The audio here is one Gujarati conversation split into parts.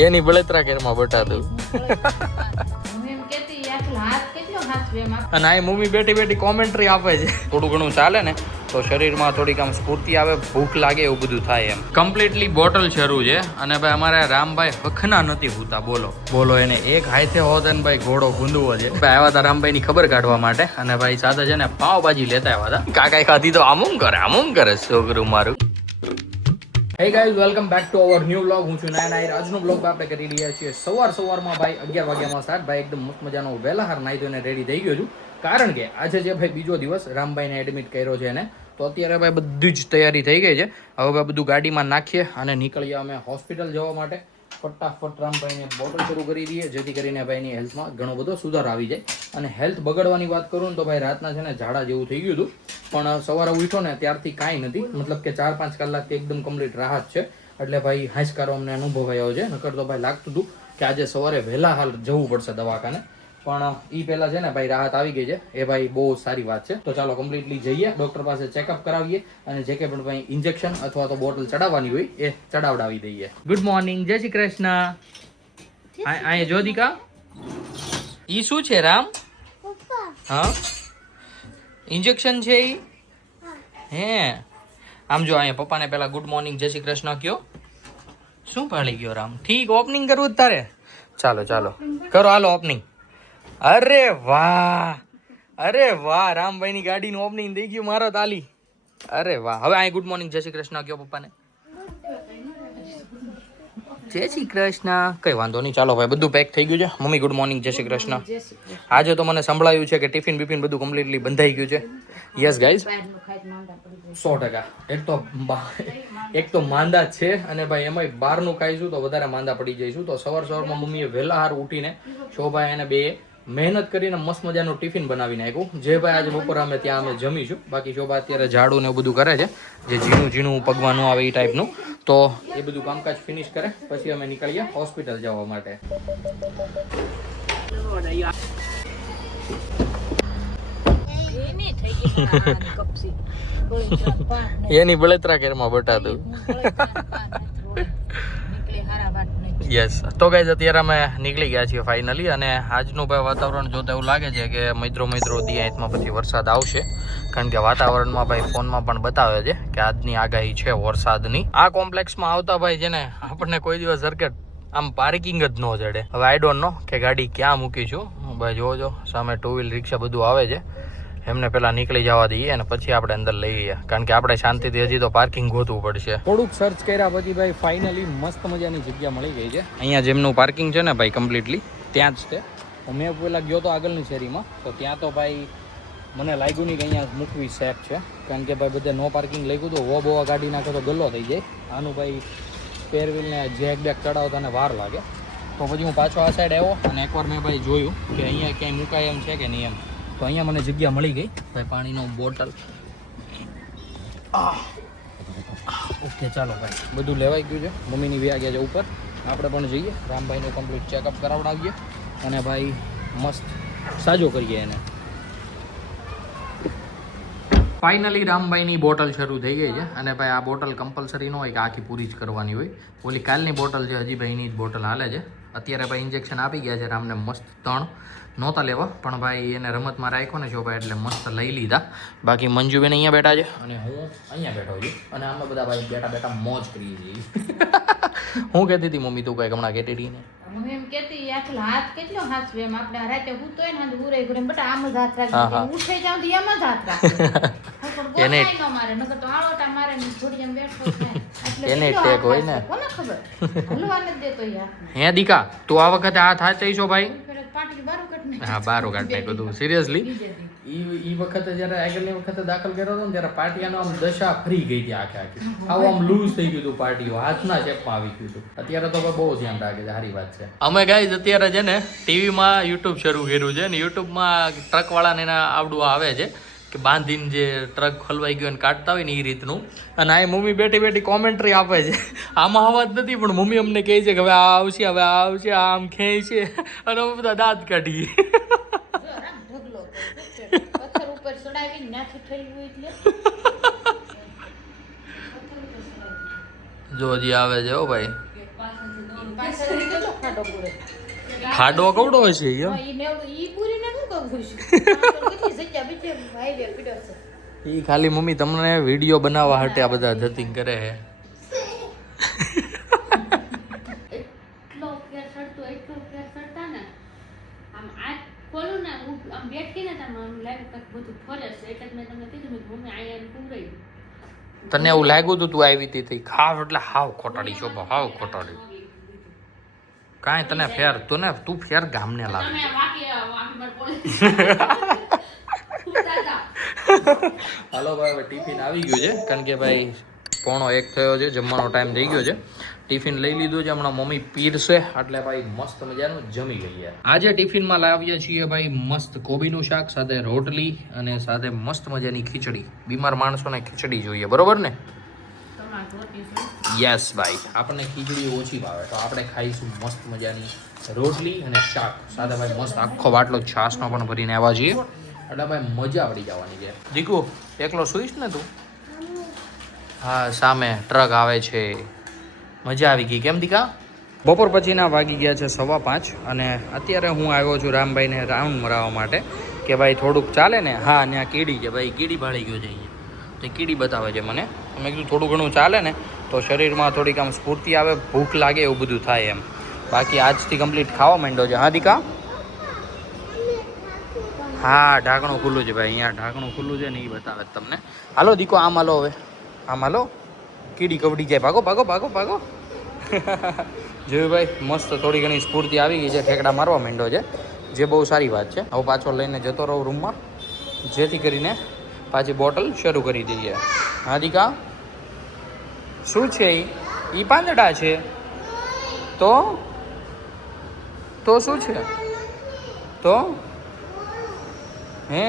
એની બળતરા કેરમાં બટાતું અને આ મમ્મી બેઠી બેઠી કોમેન્ટ્રી આપે છે. થોડું ઘણું ચાલે ને તો શરીરમાં થોડીક આમ સ્ફૂર્તિ આવે, ભૂખ લાગે, એવું બધું થાય એમ. કમ્પ્લીટલી બોટલ શરૂ છે અને ભાઈ અમારે રામભાઈ હખના નથી હોતા. બોલો એને એક હાથે હોત ને ભાઈ ઘોડો ગુંદવો છે. ભાઈ આવ્યા હતા રામભાઈ ની ખબર કાઢવા માટે અને ભાઈ સાથે છે ને પાવભાજી લેતા આવ્યા હતા. કાકાએ ખાધી તો આમ કરે છોકરું મારું. Hey guys, welcome back to our new vlog. હું છું નાયન આહિર. આજનો વ્લોગ આપણે કરી રહ્યા છીએ સવારમાં ભાઈ 11 વાગ્યામાં સ્ટાર્ટ. ભાઈ એકદમ મસ્ત મજાનો વહેલા હાર નાહી ધોઈને રેડી થઈ ગયો છું, કારણ કે આજે જે ભાઈ બીજો દિવસ રામભાઈને એડમિટ કર્યો છે એને. તો અત્યારે ભાઈ બધી જ તૈયારી થઈ ગઈ છે. હવે ભાઈ બધું ગાડીમાં નાખીએ અને નીકળીએ અમે હોસ્પિટલ જવા માટે. ફટાફટ રામભાઈને બોટલ શરૂ કરી દઈએ, જેથી કરીને ભાઈની હેલ્થમાં ઘણો બધો સુધાર આવી જાય. અને હેલ્થ બગડવાની વાત કરું ને તો ભાઈ રાતના છે ને ઝાડા જેવું થઈ ગયું હતું, પણ સવારે ઉઠો ને ત્યારથી કાંઈ નથી. મતલબ કે 4-5 કલાકથી એકદમ કમ્પ્લીટ રાહત છે. એટલે ભાઈ હાંસકારો અમને અનુભવાયો છે. નકર તો ભાઈ લાગતું હતું કે આજે સવારે વહેલા હાલ જવું પડશે દવાખાને, પણ એ પહેલા છે ને ભાઈ રાહત આવી ગઈ છે. એ ભાઈ બહુ સારી વાત છે. તો ચાલો કમ્પ્લીટલી જઈએ ડોક્ટર પાસે, ચેકઅપ કરાવીએ અને જે કે પણ ભાઈ ઇન્જેક્શન અથવા તો બોટલ ચડાવવાની હોય એ ચડાવડાવી દઈએ. ગુડ મોર્નિંગ, જય શ્રી કૃષ્ણ. અહીંયા જ્યોતિકા, ઈ શું છે રામ? હા, ઇન્જેક્શન છે ઈ? હે, આમ જો અહીંયા પપ્પાને પેલા ગુડ મોર્નિંગ જય શ્રી કૃષ્ણ કયો. શું પાડી ગયો રામ? ઠીક, ઓપનિંગ કરવું જ તારે? ચાલો કરો, હાલો ઓપનિંગ. અરે વાહ, રામભાઈ ની ગાડીનું ઓપનિંગ થઈ ગયું. મારો તાલી. અરે વાહ. હવે અહીં ગુડ મોર્નિંગ જય શ્રી કૃષ્ણ કયો પપ્પાને. જય શ્રી કૃષ્ણ. કઈ વાંધો નહીં, ચાલો ભાઈ બધું પેક થઈ ગયું છે. મમ્મી ગુડ મોર્નિંગ જય શ્રી કૃષ્ણ. આજે તો મને સંભળાયું છે કે ટિફિન બિફિન બધું કમ્પ્લીટલી બંધાઈ ગયું છે. Yes guys, 100%. એક તો માંદા છે અને ભાઈ એમાં બહારનું ખાઈશું તો વધારે માંદા પડી જઈશું. તો સવારમાં મમ્મીએ વહેલા હાર ઉઠીને શોભાઈ અને બે મહેનત કરીને મસ્ત મજાનું ટિફિન બનાવીને આપ્યું. જે ભાઈ આજે બપોરે અમે ત્યાં અમે જમીશું. બાકી શોભા અત્યારે ઝાડું ને એવું બધું કરે છે, જે ઝીણું પગવાનું આવે એ ટાઈપનું. તો એ બધું કામકાજ ફિનિશ કરે પછી અમે નીકળીએ હોસ્પિટલ જવા માટે. એની બળતરા કેરમાં બટાતું. યસ, તો ગાઈઝ અત્યારે અમે નીકળી ગયા છીએ ફાઇનલી. અને આજનું ભાઈ વાતાવરણ જોતા એવું લાગે છે કે મિત્રો દિયાતમાં પછી વરસાદ આવશે, કારણ કે વાતાવરણમાં ભાઈ ફોનમાં પણ બતાવે છે કે આજની આગાહી છે વરસાદની. આ કોમ્પ્લેક્સમાં આવતા ભાઈ છે ને આપણને કોઈ દિવસ સર્કિટ આમ પાર્કિંગ જ ન જડે. હવે આઈ ડોન્ટ નો કે ગાડી ક્યાં મૂકીશું. ભાઈ જોજો સામે 2 વ્હીલ રિક્ષા બધું આવે છે, એમને પેલા નીકળી જવા દઈએ અને પછી આપણે અંદર લઈ જઈએ, કારણ કે આપણે શાંતિથી હજી તો પાર્કિંગ ગોતવું પડશે. થોડુંક સર્ચ કર્યા પછી ભાઈ ફાઇનલી મસ્ત મજાની જગ્યા મળી ગઈ છે. અહીંયા જેમનું પાર્કિંગ છે ને ભાઈ કમ્પ્લીટલી ત્યાં જ છે. મેં પેલા ગયો તો આગળની શેરીમાં, તો ત્યાં તો ભાઈ મને લાગ્યું નહીં કે અહીંયા મૂકવી સેફ છે, કારણ કે ભાઈ બધે નો પાર્કિંગ લખ્યું તો બોવા ગાડી નાખે તો ગલ્લો થઈ જાય. આનું ભાઈ પેરવીલને જેક બેક ચડાવતાને વાર લાગે. તો પછી હું પાછો આ સાઈડ આવ્યો અને એકવાર મેં ભાઈ જોયું કે અહીંયા ક્યાંય મુકાય એમ છે કે નહીં એમ. તો અહીંયા મને જગ્યા મળી ગઈ ભાઈ. પાણીનો બોટલ, ઓકે ચાલો ભાઈ બધું લેવાઈ ગયું છે. મમ્મીની વ્યા ગયા છે ઉપર, આપણે પણ જઈએ રામભાઈનું કમ્પ્લીટ ચેકઅપ કરાવડાવીએ અને ભાઈ મસ્ત સાજો કરીએ એને. ફાઇનલી રામભાઈની બોટલ શરૂ થઈ ગઈ છે અને ભાઈ આ બોટલ કમ્પલસરી ન હોય કે આખી પૂરી જ કરવાની હોય. ઓલી કાલની બોટલ છે, હજી ભાઈની જ બોટલ હાલે છે. અત્યારે ભાઈ ઇન્જેક્શન આપી ગયા છે રામને મસ્ત 3 નહોતા લેવા, પણ ભાઈ એને રમતમાં રાખ્યો ને શોભાઈ એટલે મસ્ત લઈ લીધા. બાકી મંજુબેન અહીંયા બેઠા છે અને હું અહીંયા બેઠો છું અને આમાં બધા ભાઈ બેઠા મોજ કરીએ છીએ. હું કહેતી હતી મમ્મી તું કઈ હમણાં કહેતી હતી ને? હું એમ કહેતી આખલો હાથ કેટલો હાચવે એમ. આપણે રાતે હૂતો હોય ને ઉરે ઘરે બટા આમ જ હાથ રાખી, ઉઠે જાવ તો એમ જ હાથ રાખી. એને ન મારે, નકર તો આળોટા મારે ને થોડી એમ બેઠો છે એને ટેક હોય ને, કોને ખબર હલવા ન દેતો યાર. હે દીકા તું આ વખતે હાથ હાચઈશો ભાઈ? પાટી બારો કાઢ નાખ. હા, બારો કાઢ નાખ્યો તું સિરિયસલી. ઈ વખતે જયારે આગળની વખતે દાખલ કર્યો હતો ને ત્યારે પાટિયાનો આમ દશા ફરી ગઈ હતી આખી. આવું આમ લૂઝ થઈ ગયું હતું, પાટિયો હાથના શેપમાં આવી ગયું હતું. અત્યારે તો બહુ ધ્યાન રાખે છે, સારી વાત છે. અમે ગાઈઝ અત્યારે છે ને ટીવીમાં યુટ્યુબ શરૂ કર્યું છે ને યુટ્યુબમાં ટ્રક વાળાને એના આવડું આવે છે કે બાંધીને જે ટ્રક હલવાઈ ગયો ને કાઢતા હોય ને એ રીતનું. અને આ મમ્મી બેઠી કોમેન્ટ્રી આપે છે. આમાં અવાજ નથી પણ મમ્મી અમને કહે છે કે હવે આ આવશે આમ ખેંચ છે અને અમે બધા દાંત કાઢીએ. પથ્થર ઉપર ચડાવીને નાથી ઠેલવું એટલે જો હજી આવે છે હો ભાઈ. પાછળ કેટલો ખાડો પૂરે ખાડો કવડો હશે એમ ઈ પૂરીને શું કહું છું કેટલી જગ્યા બીજે હાઈવે પીડ્યો છે ઈ ખાલી મમ્મી તમને વિડીયો બનાવવા માટે આ બધા ધતિંગ કરે છે એટલો ફેર સડતા ને આમ આ ખોલું ને હું આમ બેઠી ને આમ લાગે કંઈક બધું ફરે છે એટલે મેં તમને કીધું મેં મમ્મી અહીંયા પૂરાઈ તને એવું લાગ્યું તું તું આવી હતી ખાવ એટલે હાવ ખોટાડી છો હાવ ખોટાડી કાંઈ તને ફેર તું ફેર ગામને લાગે તમે વાકી પર બોલે હાલો ભાઈ હવે ટિફિન આવી ગયું છે કારણ કે ભાઈ 1:45 થયો છે જમવાનો ટાઈમ થઈ ગયો છે ટિફિન લઈ લીધું છે હમણાં મમ્મી પીરશે એટલે ભાઈ મસ્ત મજાનું જમી લઈએ આજે ટિફિનમાં લાવીએ છીએ ભાઈ મસ્ત કોબીનું શાક સાથે રોટલી અને સાથે મસ્ત મજાની ખીચડી બીમાર માણસોને ખીચડી જોઈએ બરોબર ને યસ ભાઈ આપણને ખીચડી ઓછી ભાવે તો આપણે ખાઈશું મસ્ત મજાની રોટલી અને શાક સાથે ભાઈ મસ્ત આખો બાટલો છાશનો પણ ભરીને આવ્યા છીએ એટલે ભાઈ મજા પડી જવાની છે દીકુ એકલો સુઈશ ને તું હા સામે ટ્રક આવે છે મજા આવી ગઈ કેમ દીકા બપોર પછીના વાગી ગયા છે 5:15 અને અત્યારે હું આવ્યો છું રામભાઈને રાઉન્ડ મરાવવા માટે કે ભાઈ થોડુંક ચાલે ને હા ને આ કીડી છે ભાઈ કીડી ભાળી ગયો છે અહીંયા તો કીડી બતાવે છે મને મેં કીધું થોડું ઘણું ચાલે ને તો શરીરમાં થોડીક આમ સ્ફૂર્તિ આવે ભૂખ લાગે એવું બધું થાય એમ બાકી આજથી કમ્પ્લીટ ખાવા માંડ્યો છે હા દીકા હા ઢાંકણું ખુલ્લું છે ભાઈ અહીંયા ઢાંકણું ખુલ્લું છે ને એ બતાવે તમને હાલો દીકો આમ હાલો હવે આમ હાલો કીડી કવડી જાય ભાગો ભાગો ભાગો ભાગો જોયું ભાઈ મસ્ત થોડી ઘણી સ્ફૂર્તિ આવી ગઈ છે ઠેકડા મારવા માંડ્યો છે જે બહુ સારી વાત છે હવે પાછો લઈને જતો રહું રૂમમાં જેથી કરીને પાછી બોટલ શરૂ કરી દઈએ હા દીકા શું છે એ પાંદડા છે તો શું છે તો હે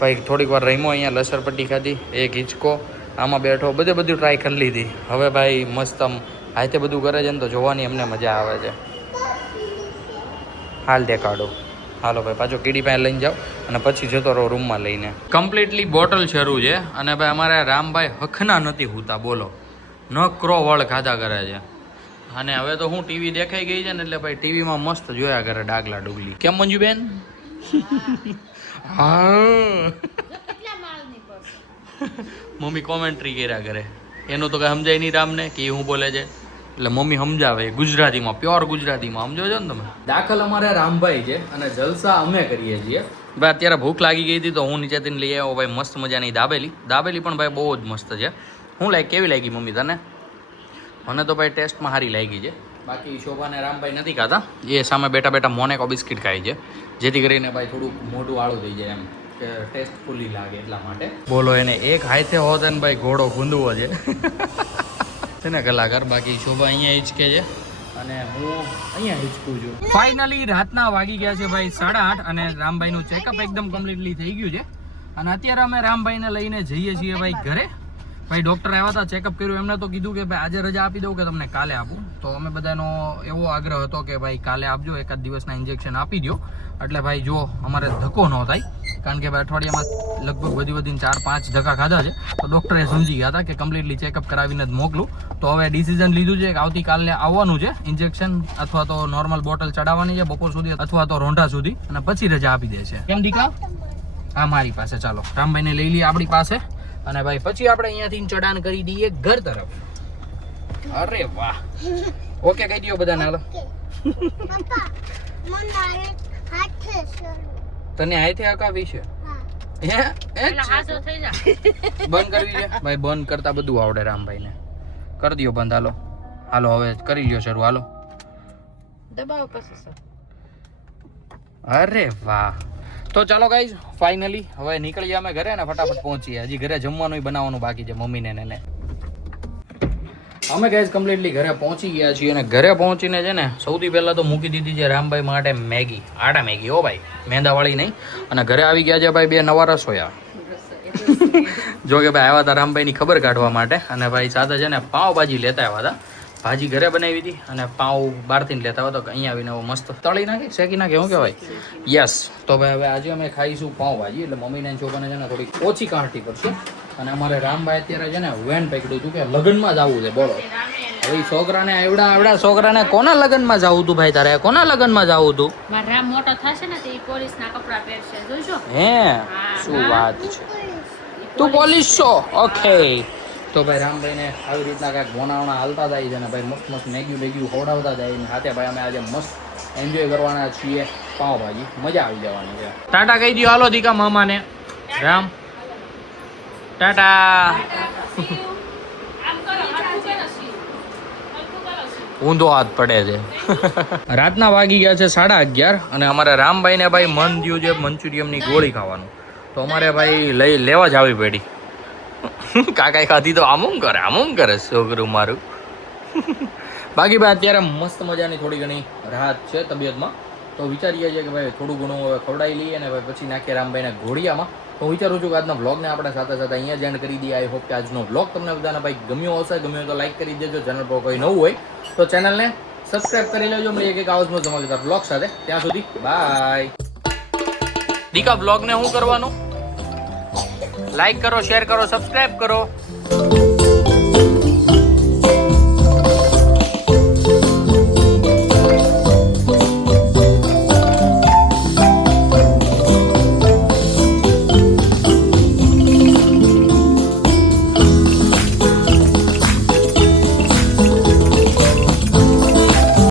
ભાઈ થોડીક વાર રમ્યો અહીંયા લસરપટ્ટી ખાધી એક હિંચકો આમાં બેઠો બધું ટ્રાય કરી લીધી હવે ભાઈ મસ્ત આમ હાથે બધું કરે છે ને તો જોવાની અમને મજા આવે છે હાલ દેખાડો હાલો ભાઈ પાછો કીડી પાસે લઈને જાઓ અને પછી જતો રહો રૂમમાં લઈને કમ્પ્લીટલી બોટલ શરૂ છે અને ભાઈ અમારા રામભાઈ હખના નથી હોતા બોલો નકરો વળ ખાધા કરે છે અને હવે તો હું ટીવી દેખાઈ ગઈ છે ને એટલે ભાઈ ટીવીમાં મસ્ત જોયા કરે ડાગલા ડુગલી કેમ મંજુબેન હા મમ્મી કોમેન્ટ્રી કર્યા કરે એનું તો કઈ સમજાય નહીં રામને કે હું બોલે છે એટલે મમ્મી સમજાવે ગુજરાતીમાં પ્યોર ગુજરાતીમાં સમજો છો ને તમે દાખલ અમારે રામભાઈ છે અને જલસા અમે કરીએ છીએ ભાઈ અત્યારે ભૂખ લાગી ગઈ હતી તો હું નીચેથી લઈ આવ્યો ભાઈ મસ્ત મજાની દાબેલી પણ ભાઈ બહુ જ મસ્ત છે હું કેવી લાગી મમ્મી તને મને તો ભાઈ ટેસ્ટમાં સારી લાગી છે બાકી શોભાને રામભાઈ નથી ખાતા એ સામે બેઠા મોનેકો બિસ્કિટ ખાય છે જેથી કરીને ભાઈ થોડુંક મોઢું આળું થઈ જાય એમ કે ટેસ્ટફુલી લાગે એટલા માટે બોલો એને એક હાથે હોત ને ભાઈ ઘોડો ગુંદવો છે ને કલાકાર બાકી શોભા અહીંયા હિંચકે છે અને હું અહીંયા હિંચકું છું ફાઇનલી રાતના વાગી ગયા છે ભાઈ 8:30 અને રામભાઈનું ચેકઅપ એકદમ કમ્પ્લીટલી થઈ ગયું છે અને અત્યારે અમે રામભાઈને લઈને જઈએ છીએ ભાઈ ઘરે ભાઈ ડૉક્ટર આવ્યા હતા ચેકઅપ કર્યું એમને તો કીધું કે ભાઈ આજે રજા આપી દઉં કે તમને કાલે આપું તો અમે બધાનો એવો આગ્રહ હતો કે ભાઈ કાલે આપજો એકાદ દિવસના ઇન્જેક્શન આપી દો એટલે ભાઈ જો અમારે ધક્કો ન થાય કારણ કે ભાઈ અઠવાડિયામાં લગભગ વધીને 4-5 ધક્કા ખાધા છે તો ડૉક્ટરે સમજી ગયા હતા કે કમ્પ્લીટલી ચેકઅપ કરાવીને જ મોકલું તો હવે ડિસિઝન લીધું છે કે આવતીકાલે આવવાનું છે ઇન્જેક્શન અથવા તો નોર્મલ બોટલ ચડાવવાની છે બપોર સુધી અથવા તો રોંઢા સુધી અને પછી રજા આપી દે છે કેમ દીકા હા મારી પાસે ચાલો રામભાઈને લઈ લઈએ આપણી પાસે અને ભાઈ પછી આપણે અહીંયાથી ચડાણ કરી દઈએ ઘર તરફ અરે વાહ ઓકે કહી દો બધાને હાલો તને હાથે હકાવી છે બંધ કરવી છે ભાઈ બંધ કરતા બધું આવડે રામભાઈને કરી દો બંધ હાલો હાલો હવે કરી લ્યો શરૂ હાલો દબાવો પછી અરે વાહ તો ચાલો ગાઈઝ ફાઇનલી હવે નીકળીએ અમે ઘરે ને ફટાફટ પહોંચીએ હજી ઘરે જમવાનું બનાવવાનું બાકી છે મમ્મીને ને અમે ગાઈઝ કમ્પ્લીટલી ઘરે પહોંચી ગયા છીએ અને ઘરે પહોંચીને છે ને સૌથી પહેલાં તો મૂકી દીધી છે રામભાઈ માટે મેગી આડા મેગી હો ભાઈ મેંદાવાળી નહીં અને ઘરે આવી ગયા છે ભાઈ 2 નવા રસોયા જો કે ભાઈ આવ્યા હતા રામભાઈની ખબર કાઢવા માટે અને ભાઈ સાથે છે ને પાવભાજી લેતા આવ્યા હતા ભાજી ઘરે બનાવી હતી અને પાઉં બહારથી લેતા હોય તો અહીંયા આવીને મસ્ત તળી નાખી શેકી નાખે શું કહેવાય યસ તો ભાઈ હવે આજે અમે ખાઈશું પાઉંભાજી એટલે મમ્મીને છોકરાને છે ને થોડી ઓછી કાંટી પડશે અને અમારે રામભાઈ અત્યારે છે ને વેન પકડ્યું હતું કે લગ્નમાં જ આવવું છે બોલો હવે છોકરાને આવડા છોકરાને કોના લગ્નમાં જાવું તું ભાઈ તારે? કોના લગ્નમાં જાવું તું? મારા રામ મોટો થશે ને તો એ પોલીસના કપડાં પહેરશે જોઈજો. હે શું વાત છે, તું પોલીસ છો? ઓકે. તો ભાઈ રામભાઈને આવી રીતના કાંઈક ભોનાવણા હાલતા જાય છે ને ભાઈ મસ્ત મસ્ત મેગ્યુ ખવડાવતા જાય ને સાથે ભાઈ અમે આજે મસ્ત એન્જોય કરવાના છીએ પાવભાજી. મજા આવી જવાની છે. ટાટા કહી દો હાલો દીકા મામાને. રામ ટાટા. ઊંધો હાથ પડે છે. રાતના વાગી ગયા છે 11:30 અને અમારે રામભાઈને ભાઈ મન થયું છે મંચુરિયમની ગોળી ખાવાનું, તો અમારે ભાઈ લેવા જ આવી પડી. કાકાએ ખાધી તો આમ કરે છોકરું મારું. બાકી ભાઈ અત્યારે મસ્ત મજાની થોડી ઘણી રાહત છે તબિયતમાં, તો વિચારીએ છીએ કે ભાઈ થોડું ઘણું હવે ખવડાવી લઈએ ને ભાઈ પછી નાખીએ રામભાઈને ઘોડિયામાં. તો હું વિચારું છું કે આજના વ્લોગને આપણે સાથે સાથે અહીંયા જ એન્ડ કરી દઈએ. આઈ હોપ કે આજનો વ્લોગ તમને બધાને ભાઈ ગમ્યો હશે. ગમ્યો તો લાઈક કરી દેજો. ચેનલ પર કોઈ નવું હોય તો ચેનલને સબસ્ક્રાઇબ કરી લેજો. મળીએ એક આવસમાં ધમાકેદાર વ્લોગ સાથે. ત્યાં સુધી બાય. દીકા વ્લોગને શું કરવાનું? લાઈક કરો, શેર કરો, સબસ્ક્રાઇબ કરો.